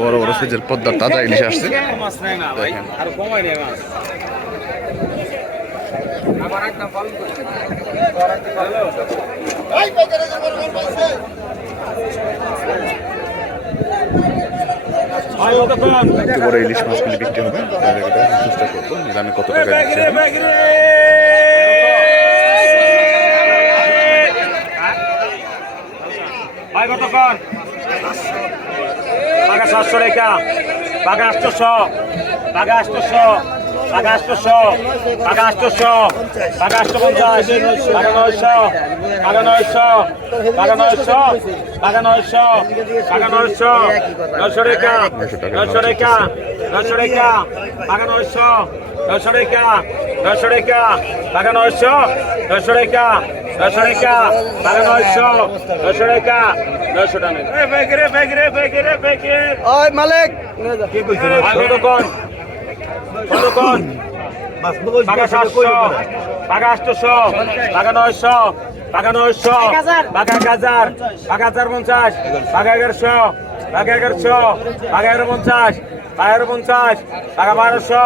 বড় বড় সাইজের পদ্মার তাজা ইলিশ আসছে। বড় ইলিশ মাছগুলি বিক্রি হবে। চেষ্টা করব। নিলামে কত টাকা দিচ্ছে? পাকা সাতশো টাকা পাকা আটশোশো পাকা আটশোশো পাকা আটশোশো পাকা আটশোশো পাকা আটশো পঞ্চাশ পাকা নয়শো পাকা নয়শো পাকা নয়শো পাকা নয়শো পাকা নয়শো নয়শো টাকা নয়শো টাকা নয়শো টাকা পাকা নয়শো নশো টাকা নশো টাকা টাকা নয়শো নশো টাকা নশো টাকা টাকা নয়শো নশো টাকা নশো টাকা ওই মালিক। কি কইছেন? কতক্ষণ? কতক্ষণ? টাকা সাতশো টাকা আটশো টাকা নয়শো টাকা নয়শো টাকা এক হাজার টাকা হাজার পঞ্চাশ টাকা এগারোশো টাকা এগারো পঞ্চাশ এগারো পঞ্চাশ বাঘা বারোশো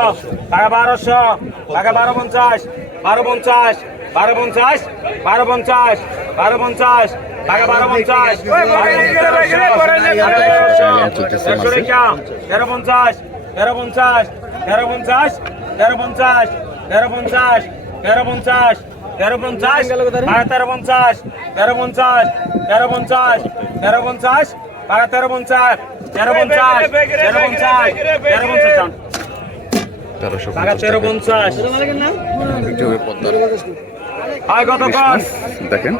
বাঘা বারোশো বাঘা বারো পঞ্চাশ বারো পঞ্চাশ বারো পঞ্চাশ বারো পঞ্চাশ বারো পঞ্চাশ বাঘা বারো পঞ্চাশ তেরোশো রেখা তেরো পঞ্চাশ তেরো পঞ্চাশ তেরো পঞ্চাশ তেরো পঞ্চাশ তেরো পঞ্চাশ তেরো পঞ্চাশ তেরো পঞ্চাশ বাঘা তেরো পঞ্চাশ তেরো পঞ্চাশ তেরো পঞ্চাশ তেরো পঞ্চাশ বাঘা তেরো পঞ্চাশ তেরো পঞ্চাশ তেরো পঞ্চাশ তেরো পঞ্চাশ তেরোশো তেরো পঞ্চাশ। বিক্রি হবে পদ্মার কত ইলিশ দেখেন।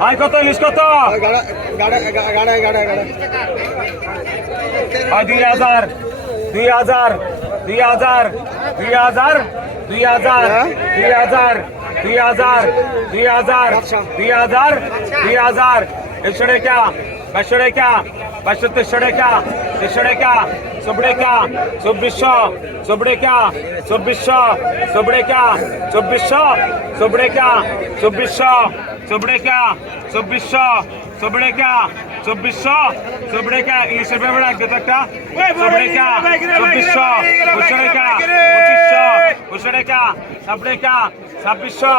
হয় কত ইলিশ কত? হয় দুই হাজার দুই হাজার দুই হাজার দুই হাজার দুই হাজার দুই হাজার দুই হাজার দুই হাজার দুই হাজার দুই হাজার। একশো বাইশশো টাকা বাইশশো তেরশো টাকা তেরশো টাকা চব্বিকা চব্বিশশো চব্বিকা চব্বিশশো চব্বিকা চব্বিশশো চব্বিকা চব্বিশশো চব্বিকা চব্বিশশো চব্বিকা চব্বিশশো চব্বিকা ইংলিশের পেপার রাখবে তো একটা। চব্বিকা চব্বিশশো উনিশশো টাকা পঁচিশশো উনিশশো টাকা ছাব্বিশশো সাবরেকা ছাব্বিশশো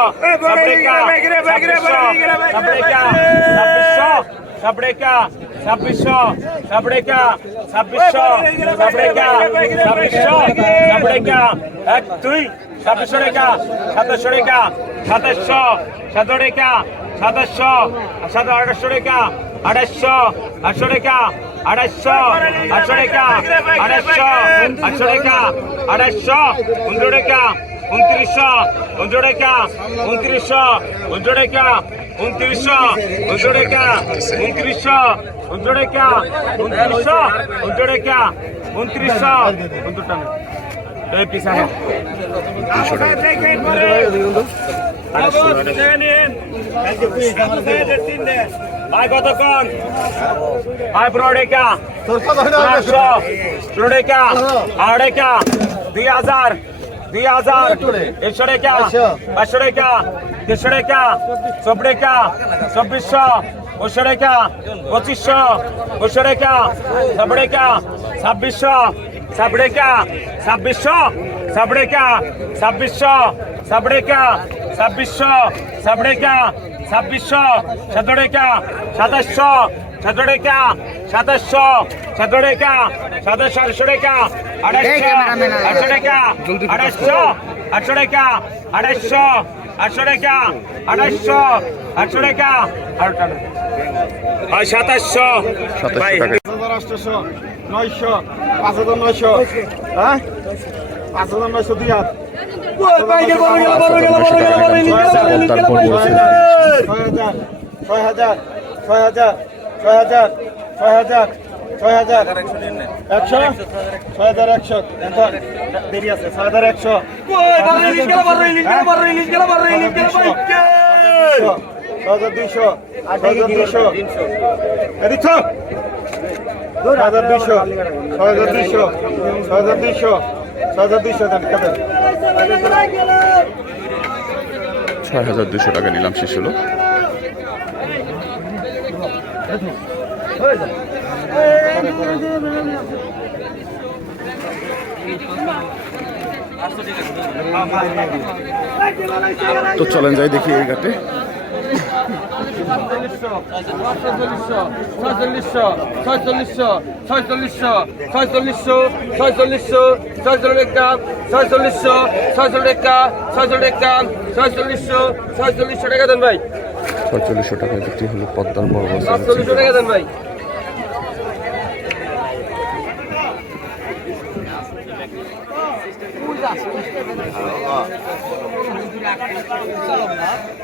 সাবরেকা ছাব্বিশশো সাবরেখা ছাব্বিশশো সাবরেখা ছাব্বিশশো সাবরেখা ছাব্বিশশো সাবরেখা এক, দুই ছাব্বিশশো রেখা, সাতাশশো রেখা, সাতাশশো সাত রেখা, সাতাশশো সাত আঠাশশো রেখা, আঠাশশো, আটশো রেখা আড়াইশো আটশো রেখা আড়াইশো আটশো রেখা আড়াইশো পনেরো রেখা উনত্রিশশো উনশো টাকা উনত্রিশশো উনশো টাকা উনত্রিশশো উনশো টাকা উনত্রিশশো উনশো টাকা উনত্রিশশো উনশো টাকা উনত্রিশশো। উনশো টাকা পিসা ভাই কতক্ষণ? ভাই প্রোডেকা। প্রোডেকা। আড়েকা দুই হাজার। দুই হাজার একশো টাকা পাঁচশো। টাকা দেড়শো টাকা চব্ব টাকা চব্বিশশো পঁচিশশো টাকা পঁচিশশো পঁচিশশো টাকা সব টাকা ছাব্বিশশো সাবড়েকা ছাব্বিশশো সতেরোকা সাতাশশো সতেরোকা সাতাশশো সতেরোকা সাতাশশো আটশো টাকা আড়াইশো আটশো টাকা আড়াইশো আটশো টাকা আড়াইশো আটশো টাকা আড়াইশো আটশো টাকা আর সাতাশশো আটশো নয়শো পাঁচ হাজার নয়শো হ্যাঁ পাঁচ হাজার নয়শো দুই হাজার ছয় হাজার ছয় হাজার ছয় হাজার ছয় হাজার ছয় হাজার একশো ছয় হাজার একশো দেরি আছে ছয় হাজার একশো ছয় হাজার দুইশো আট হাজার দুইশো এদিচ্ছ ছয় হাজার দুইশো ছয় হাজার দুইশো ছয় হাজার দুইশো ছয় হাজার দুশো টাকা নিলাম শেষ হলো। তো চলেন যাই দেখি এই ঘাটে। ছয়চল্লিশশো ছয়চল্লিশশো ছয়চল্লিশশো ছয়চল্লিশশো ছয়চল্লিশশো ছয়চল্লিশ একাম ছয়চল্লিশশো ছয়চল্লিশ একাম ছয়চল্লিশ একাম ছয়চল্লিশশো ছয়চল্লিশশো টাকা দেন ভাই ছয়চল্লিশশো টাকা বিক্রি হলো পদ্মার বড় টাকা দেন ভাই বারো পঞ্চাশ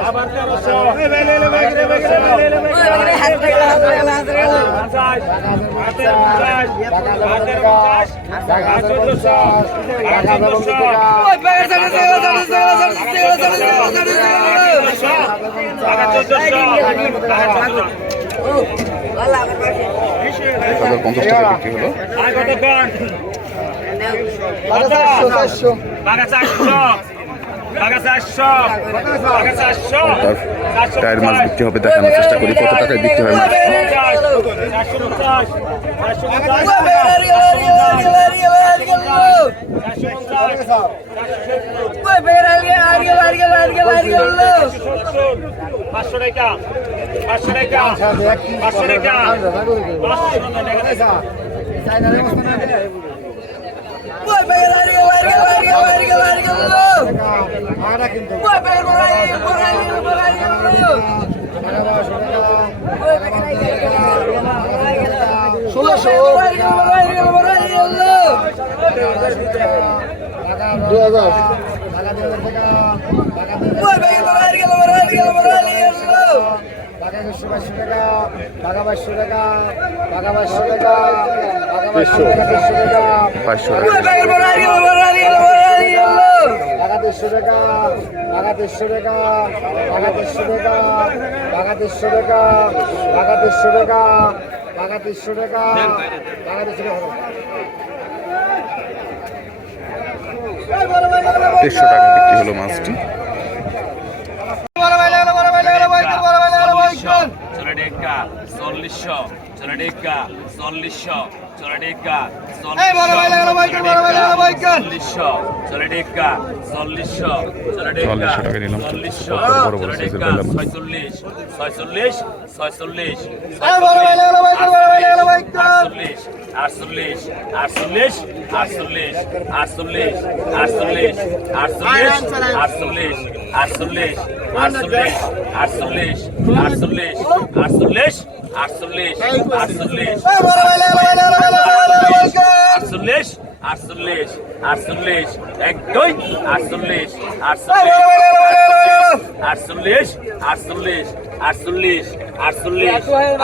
আবার পঞ্চাশ টাকা বিক্রি হলো চারশো চারশো টায়ার মাছ বিক্রি হবে দেখানোর চেষ্টা করি কত টাকায় বিক্রি হয় মাছ পাঁচশো টাকা ষোলোশো দু হাজার টাকা টাকা টাকা টাকা পাঁচশো দেড়শো টাকা বিক্রি হলো মাছটি চলে ডেকা চল্লিশশো চলে ডেকা চল্লিশশো চলে ডেকা চল্লিশশো টাকা নিলাম। চল্লিশশো বড় বড় সাইজের বেলা মাছ। ছয়চল্লিশ ছয়চল্লিশ ছয়চল্লিশ আটচল্লিশ আটচল্লিশ আটচল্লিশ আটচল্লিশ আটচল্লিশ আটচল্লিশ আটচল্লিশ আটচল্লিশ আটচল্লিশ আটচল্লিশ আটচল্লিশ আটচল্লিশ আটচল্লিশ আটচল্লিশ আটচল্লিশ আটচল্লিশ আটচল্লিশ এক দুই আটচল্লিশ আটচল্লিশ আটচল্লিশ আটচল্লিশ আটচল্লিশ আটচল্লিশ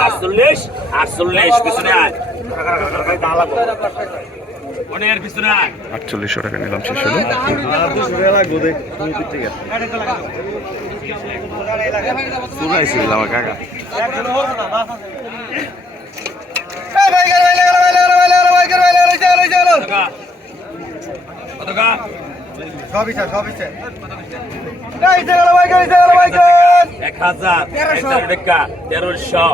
আটচল্লিশ মনের পিছনে আয় আটচল্লিশশো টাকা নিলাম শেষ হলো কাকা সব ইচ্ছা সব ইচ্ছা এক হাজার টাকা তেরোশো।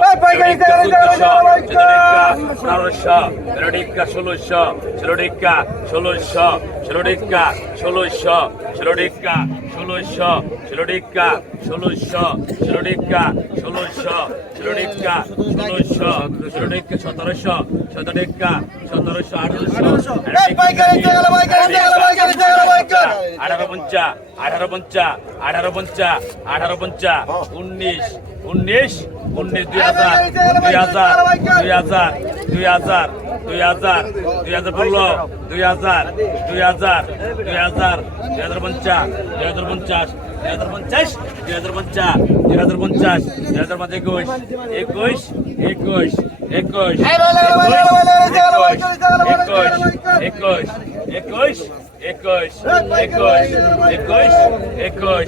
বারোশো তেরো টিকা ষোলোশো ষোলো টিকা ষোলোশো ষোলো টিকা ষোলোশো ষোলো ষোলোশো ষোলো টিকা ষোলোশো ষোলো টিকা ষোলোশো ষোলো টিকা ষোলোশো ষোলো টিকা সতেরোশো সতেরো টিকা সতেরোশো আঠারোশো আঠারো পঞ্চা আঠারো পঞ্চা আঠারো পঞ্চা আঠারো পঞ্চা উনিশ উনিশ উনিশ দুই হাজার দুই হাজার দুই হাজার দুই হাজার দুই হাজার দুই হাজার পনেরো দুই হাজার দুই হাজার দুই হাজার দুই হাজার পঞ্চাশ দুই হাজার পঞ্চাশ দুই হাজার পঞ্চাশ দুই হাজার পঞ্চাশ দুই হাজার পঞ্চাশ দুই হাজার পাঁচ একুশ একুশ একুশ একুশ একুশ একুশ একুশ একুশ একুশ একুশ একুশ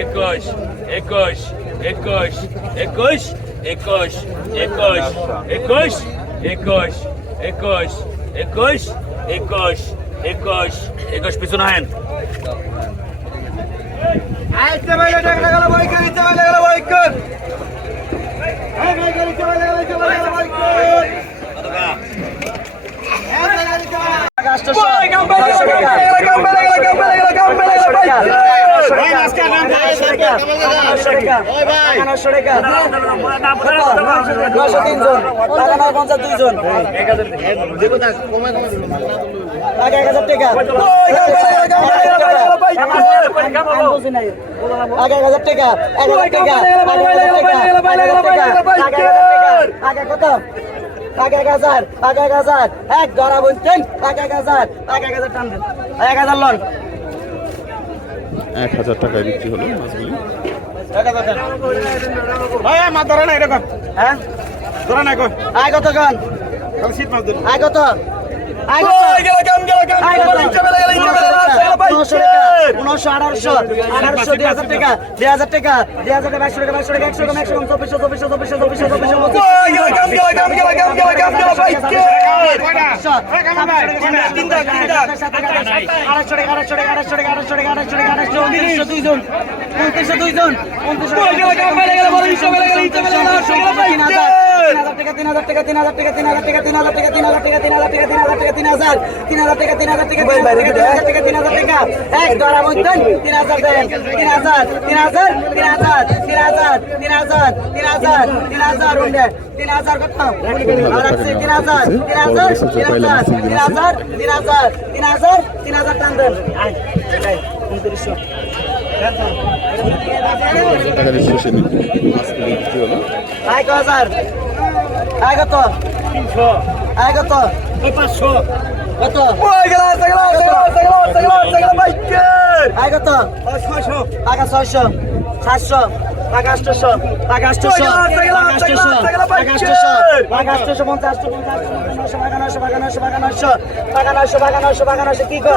একুশ একুশ একুশ একুশ একুশ একুশ একুশ একুশ একুশ একুশ একুশ একুশ পিছনে আহেন এক এক হাজার টাকা এক হাজার টাকা এক হাজার আগে এক হাজার এক এক হাজার আগে এক হাজার এক হাজার লন এক হাজার টাকায় বিক্রি হলো মাছগুলি। মাছ ধরে না এরকম হ্যাঁ? ধরে না আয় কত গান শীত মাছ ধরে আয় কত? পনেরোশো আঠারোশো আঠারোশো দুই হাজার টাকা দুই হাজার টাকা দুই হাজার টাকা বাইশশো টাকা বাইশশো টাকা একশো টাকা একশো টাকা চব্বিশশো চব্বিশশো চব্বিশশো চব্বিশশো চব্বিশশো আড়াইশো টাকা আড়াইশো টাকা আড়াইশো টাকা আড়াইশো টাকা আড়াইশো টাকা আড়াইশো উনত্রিশশো দুইজন উনত্রিশশো দুইজন তিন হাজার টাকা তিন হাজার টাকা তিন হাজার টাকা তিন হাজার টাকা তিন হাজার টাকা তিন হাজার টাকা তিন হাজার টাকা তিন হাজার তিন হাজার টাকা তিন হাজার টাকা তিন হাজার টাকা তিন হাজার টাকা এক ধরা মধ্যে তিন হাজার দেন তিন হাজার তিন হাজার তিন হাজার তিন হাজার তিন হাজার তিন হাজার তিন হাজার উন্ডে তিন হাজার কত তিন হাজার তিন হাজার তিন হাজার তিন হাজার তিন হাজার তিন হাজার তিন হাজার টান দেন আয় উনত্রিশশো হাজার টাকা শেষে মাছগুলি বিক্রি হলো আয় কত হাজার কত তিনশো আয় কত পাঁচশো কত আয় কত ছয়শো টাকা ছয়শো সাতশো টাকা আটশো টাকা আটশো টাকা আটশো টাকা আটশো টাকা আটশো পঞ্চাশ টাকা নশো টাকা নশো টাকা নশো টাকা নশো কি কর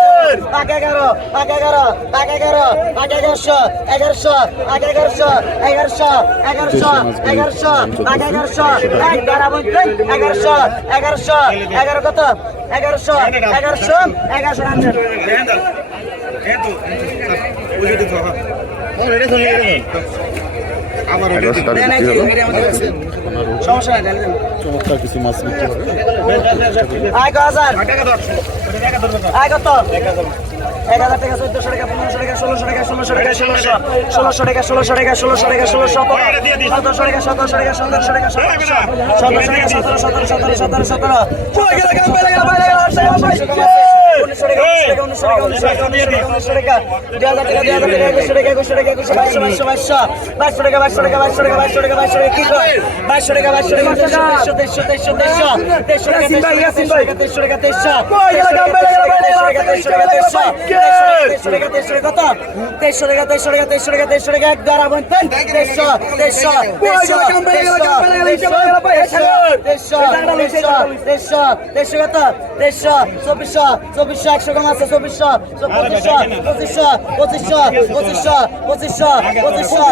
এক এগারো এক এগারো এক এগারো, এক এগারোশো এগারোশো, এক এগারোশো এগারোশো এগারোশো এগারোশো, এক এগারোশো, এক দ্বারা বলছেন এগারোশো এগারোশো, এগারো কত? এগারোশো এগারোশো এগারোশো রাখছেন চমৎকার কিছু মাছ বিক্রি হবে এক হাজার টাকা চোদ্দশো টাকা পনেরোশো টাকা ষোলোশো টাকা ষোলোশো টাকা ষোলোশো ষোলোশো টাকা ষোলোশো টাকা ষোলোশো টাকা ষোলোশো সতেরোশো টাকা সতেরোশো টাকা সতেরোশো টাকা সতেরোশো সতেরোশো টাকা সতেরো সতেরো সতেরো সতেরো সতেরো উনিশশো টাকা উনিশশো টাকা উনিশশো টাকা উনিশশো টাকা দুই হাজার টাকা দুই হাজার টাকা একুশশো টাকা একুশশো টাকা একুশশো বাইশশো বাইশশো বাইশশো বাইশশো টাকা বাইশশো টাকা বাইশশো টাকা বাইশশো টাকা বাইশশো টাকা বাইশশো টাকা বাইশশো টাকা তেইশশো তেইশশো তেইশশো তেইশশো তেইশশো টাকা তেইশশো টাকা তেইশশো টাকা তেইশশো তেইশশো টাকা তেইশশো টাকা তেইশশো টাকা তেইশশো টাকা এক দ্বারা বলতেন তেইশশো তেইশশো তেইশশো তেইশশো তেইশশো তেইশশো কত তেইশশো চব্বিশশো চব্বিশশো একশো কম আছে চব্বিশশো পঁচিশশো পঁচিশশো পঁচিশশো পঁচিশশো পঁচিশশো পঁচিশশো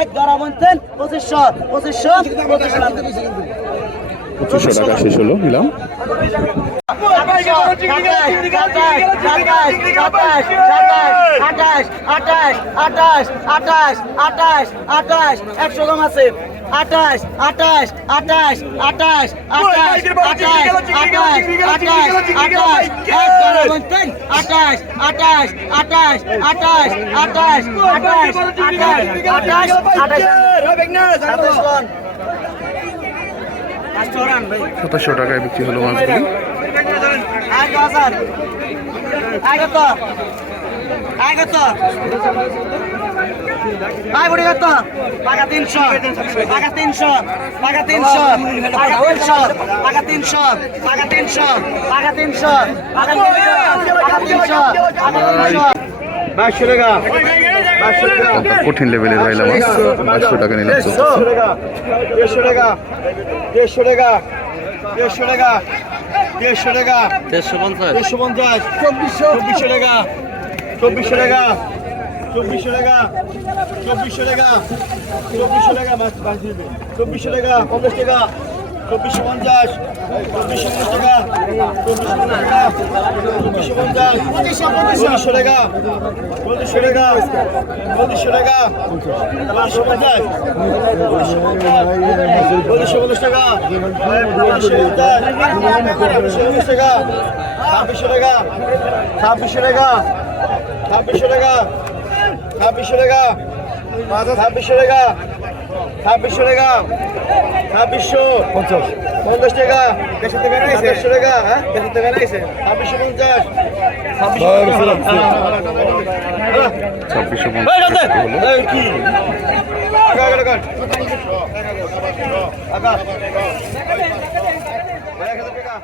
এক ধরা বলতেন পঁচিশশো পঁচিশশো। পঁচিশশো পঁচিশশো টাকা শেষ হলো নিলাম আঠাশ আঠাশ আঠাশ আঠাশ আঠাশ আঠাশ একশো কম আছে আঠাশ আঠাশ আঠাশ আঠাশ আঠাশ আঠাশ আঠাশ আঠাশ আঠাশ বলতেন আঠাশ আঠাশ আঠাশ আঠাশ আঠাশ আঠাশ আঠাশ আঠাশ আঠাশ সাতাশ ভাই টাকায় বিক্রি হলো মাছগুলি। তো আয় বুড়ি কত টাকা। তিনশো টাকা তিনশো টাকা তিনশো টাকা তিনশো টাকা তিনশো টাকা তিনশো টাকা তিনশো টাকা তিনশো টাকা তিনশো টাকা তিনশো কঠিন লেভেলের ভাইলা মাছ বাইশশো টাকা নিলাম দেড়শো। টাকা। দেড়শো টাকা। দেড়শো টাকা। দেড়শো টাকা। দেড়শো পঞ্চাশ। দেড়শো পঞ্চাশ। চব্বিশশো। চব্বিশশো টাকা। চব্বিশশো টাকা। চব্বিশশো টাকা। চব্বিশশো টাকা। চব্বিশশো টাকা। মাছ মাছ দিবে। চব্বিশশো টাকা। পঞ্চাশ টাকা। চব্বিশশো পঞ্চাশ চব্বিশশো পঞ্চাশ টাকা, চব্বিশশো টাকা, চব্বিশশো পঞ্চাশ পঁচিশশো টাকা পঁচিশশো টাকা পঁচিশশো টাকা পঁচিশশো পঞ্চাশ পঁচিশশো পঞ্চাশ টাকা পঁচিশশো পঞ্চাশ টাকা, ছাব্বিশশো টাকা ছাব্বিশশো টাকা ছাব্বিশশো টাকা ছাব্বিশশো টাকা ছাব্বিশশো টাকা ছাব্বিশশো টাকা। ছাব্বিশশো। পঞ্চাশ। পঞ্চাশ টাকা। সাতাশশো টাকা হ্যাঁ? ছাব্বিশশো পঞ্চাশ। ছাব্বিশশো পঞ্চাশ। টাকা হলো? আগা আগা আগা আগা। এক হাজার টাকা।